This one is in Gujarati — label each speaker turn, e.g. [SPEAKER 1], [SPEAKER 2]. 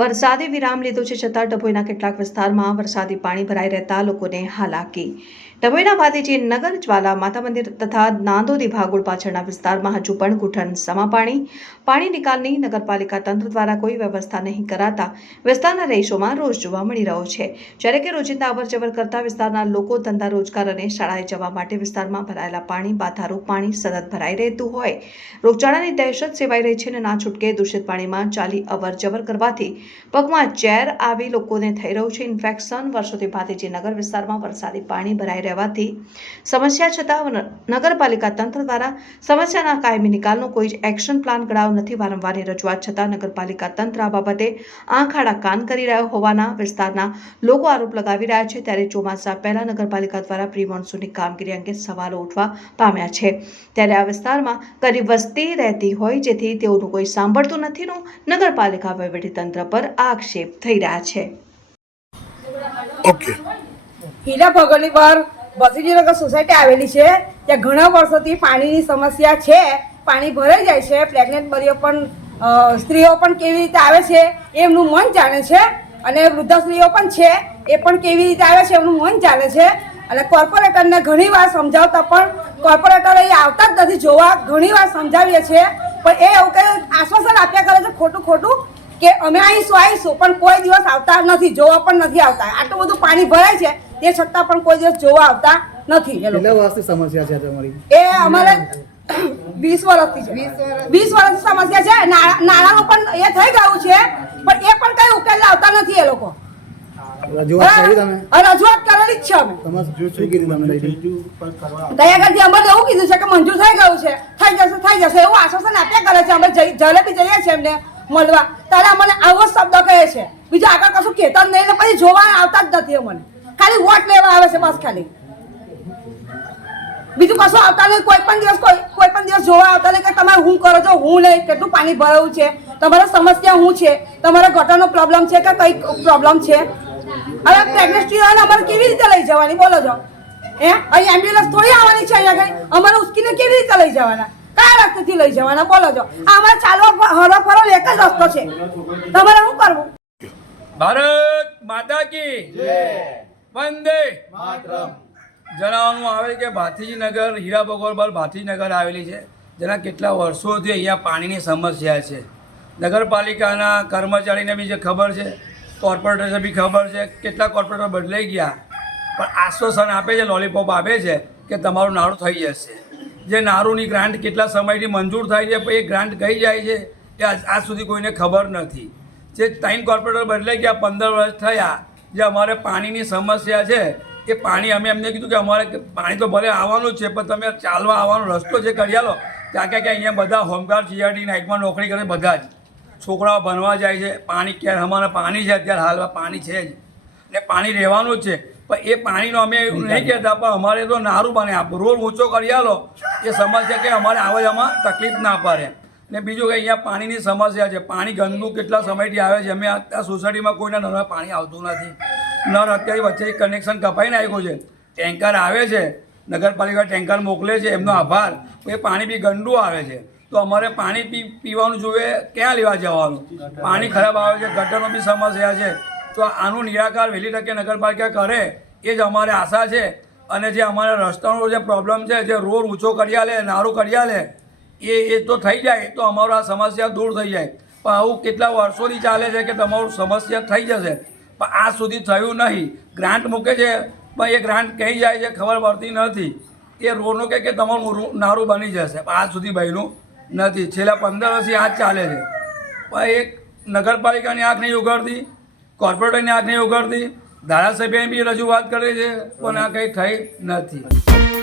[SPEAKER 1] વરસાદે વિરામ લીધો છે છતાં ડભોઈના કેટલાક વિસ્તારમાં વરસાદી પાણી ભરાઈ રહેતા લોકોને હાલાકી. ડભોઈના ભાતીજી નગર, જ્વાલા માતા મંદિર તથા નાંદોદી ભાગોળ પાછળના વિસ્તારમાં હજુ પણ ગુઠણ સમા પાણી. પાણી નિકાલની નગરપાલિકા તંત્ર દ્વારા કોઈ વ્યવસ્થા નહીં કરાતા વિસ્તારના રહીશોમાં રોષ જોવા મળી રહ્યો છે. જ્યારે કે રોજિંદા અવરજવર કરતા વિસ્તારના લોકો ધંધા રોજગાર અને શાળાએ જવા માટે વિસ્તારમાં ભરાયેલા પાણી, બાધારૂપ પાણી સતત ભરાઈ રહેતું હોય. રોગચાળાની દહેશત સેવાઈ રહી છે અને ના છૂટકે દૂષિત પાણીમાં ચાલી અવરજવર કરવાથી પગમાં ઝેર આવી લોકોને થઈ રહ્યું છે. ઇન્ફેક્શન, વર્ષોથી ભાતીજી નગર વિસ્તારમાં વરસાદી પાણી ભરાઈ રહેવાથી સમસ્યા છતાં નગરપાલિકા તંત્ર દ્વારા સમસ્યાના કાયમી નિકાલનો કોઈ જ એક્શન પ્લાન ઘડાયો નથી. વારંવારની રજૂઆત છતાં નગરપાલિકા તંત્ર આ બાબતે આંખ આડા કાન કરી રહ્યો હોવાના વિસ્તારના લોકો આરોપ લગાવી રહ્યા છે. ત્યારે ચોમાસા પહેલા નગરપાલિકા દ્વારા પ્રી મોન્સૂનની કામગીરી અંગે સવાલો ઉઠવા પામ્યા છે. ત્યારે આ વિસ્તારમાં ગરીબ વસ્તી રહેતી હોય જેથી તેઓનું કોઈ સાંભળતું નથીનો નગરપાલિકા વહીવટીતંત્ર પર આક્ષેપ થઈ રહ્યા છે.
[SPEAKER 2] ઓકે
[SPEAKER 3] હીરા ભગતની બહાર ભત્રીજીનગર સોસાયટી આવેલી છે, ત્યાં ઘણા વર્ષોથી પાણીની સમસ્યા છે, પાણી ભરાઈ જાય છે, પ્રેગ્નેન્ટ બરીઓ પણ સ્ત્રીઓ પણ કેવી રીતે આવે છે એમનું મન જાણે છે અને વૃદ્ધ સ્ત્રીઓ પણ છે એ પણ કેવી રીતે આવે છે એમનું મન જાણે છે અને કોર્પોરેટરને ઘણી વાર સમજાવતા પણ કોર્પોરેટર એ આવતા જ નથી જોવા, ઘણી વાર સમજાવીએ છીએ, પણ એ એવું કે આશ્વાસન આપ્યા કરે છે ખોટું ખોટું કે અમે આવીશું આવીશું પણ કોઈ દિવસ આવતા નથી, જોવા પણ નથી આવતા. આટલું બધું પાણી ભરાય છે તે છતાં પણ કોઈ દિવસ જોવા આવતા નથી એ લોકો.
[SPEAKER 4] સમસ્યા છે તમારી?
[SPEAKER 3] એ અમારે વીસ વર્ષથી છે. વીસ વર્ષથી સમસ્યા છે. નાણાં- નાણાંનું પણ એ થઈ ગયું છે પણ એ પણ કઈ ઉકેલ લાવતા નથી એ લોકો.
[SPEAKER 4] રજૂઆત કરી તમે?
[SPEAKER 3] રજૂઆત કરેલી જ છે અમે.
[SPEAKER 4] શું કીધું તમે
[SPEAKER 3] એવું કીધું છે કે મંજૂર થઈ ગયું છે. થઈ જશે થઈ જશે. એવું આશ્વાસન આપ્યા કરે છે. અમે જલેબી જઈએ છીએ એમને મળવા. ત્યારે અમને આવો શબ્દ કહે છે. બીજું આગળ કશું કહેતા જ નહીં ને પછી જોવા આવતા જ નથી અમને. ખાલી વોટ લેવા આવે છે બસ ખાલી. બીજું કશું આવતા નહીં, કોઈ પણ દિવસ કોઈ કોઈ પણ દિવસ જોવા આવતા નહીં કે તમારે હું કરો છો, હું નહીં, કેટલું પાણી ભરાયું છે, તમારે સમસ્યા શું છે, તમારે ગટરનો પ્રોબ્લેમ છે કે કઈ પ્રોબ્લેમ છે? હવે પ્રેગ્નન્સી હોય અમારે કેવી રીતે લઈ જવાની? બોલો છો. હે? અહીં એમ્બ્યુલન્સ થોડી આવવાની છે અહીંયા આગળ? અમારે ઉસકીને કેવી રીતે લઈ જવાના? કયા રસ્તેથી લઈ જવાના? બોલો છો. અમારે ચાલવા હરવા ફરો એક જ રસ્તો છે. તમારે શું કરવું?
[SPEAKER 5] ભારત માતા કી વંદે. જણાવવાનું આવે કે ભાથીજીનગર હીરા ભગોળ પર ભાથીજીનગર આવેલી છે. જેના કેટલા વર્ષોથી અહીંયા પાણીની સમસ્યા છે. નગરપાલિકાના કર્મચારીને બી જે ખબર છે કોર્પોરેટરને બી ખબર છે કેટલા કોર્પોરેટર બદલાઈ ગયા. પણ આશ્વાસન આપે છે લોલીપોપ આપે છે કે તમારું નારું થઈ જશે. જે નારુંની ગ્રાન્ટ કેટલા સમયથી મંજૂર થાય છે પણ એ ગ્રાન્ટ ગઈ જાય છે એ આજ આજ સુધી કોઈને ખબર નથી. જે ટાઈમ કોર્પોરેટર બદલાઈ ગયા પંદર વર્ષ થયા જે અમારે પાણીની સમસ્યા છે, એ પાણી અમે એમને કીધું કે અમારે પાણી તો ભલે આવવાનું છે, પણ તમે ચાલવા આવવાનો રસ્તો જે કરી આલો, ત્યાં કે અહીંયા બધા હોમગાર્ડ સીઆરડી નાઇટમાં નોકરી કરે બધા જ. છોકરાઓ ભણવા જાય છે, પાણી ક્યારે અમારે પાણી છે અત્યારે હાલમાં, પાણી છે જ. ને પાણી રહેવાનું જ છે, પણ એ પાણીનો અમે એવું નહીં કહેતા, પણ અમારે તો નારું બને આપ રોડ ઊંચો કરી આલો, એ સમસ્યા કે અમારે આવવા જવામાં તકલીફ ના પડે. ને બીજું કે અહીંયા પાણીની સમસ્યા છે. પાણી ગંદુ કેટલા સમયથી આવે છે? અમે આ સોસાયટીમાં કોઈના નળમાં પાણી આવતું નથી. નળ અત્યારે વચ્ચે કનેક્શન કપાઈને આવ્યું છે. ટેન્કર આવે છે. નગરપાલિકા ટેન્કર મોકલે છે. એમનો આભાર. એ પાણી બી ગંદુ આવે છે. તો અમારે પાણી પી પીવાનું જોઈએ, ક્યાં લેવા જવાનું? પાણી ખરાબ આવે છે, ગટરનો બી સમસ્યા છે. તો આનું નિરાકાર વહેલી તકે નગરપાલિકા કરે, એ જ અમારે આશા છે. અને જે અમારા રસ્તાનો જે પ્રોબ્લેમ છે, જે રોડ ઊંચો કરી આલે, નારું કરી આલે એ એ તો થઈ જાય તો અમારો આ સમસ્યા દૂર થઈ જાય. પણ આવું કેટલા વર્ષોથી ચાલે છે કે તમારું સમસ્યા થઈ જશે? પણ આજ સુધી થયું નહીં. ગ્રાન્ટ મૂકે છે, પણ એ ગ્રાન્ટ કહી જાય છે, ખબર પડતી નથી. એ રોડનું કહે કે તમારું નારું બની જશે. આજ સુધી બન્યું નથી. છેલ્લા પંદર વર્ષથી આ જ ચાલે છે. પણ એક નગરપાલિકાની આંખ નહીં ઉઘાડતી, કોર્પોરેટરની આંખ નહીં ઉઘાડતી ધારાસભ્યની બી રજૂઆત કરે છે, પણ આ કંઈ થઈ નથી.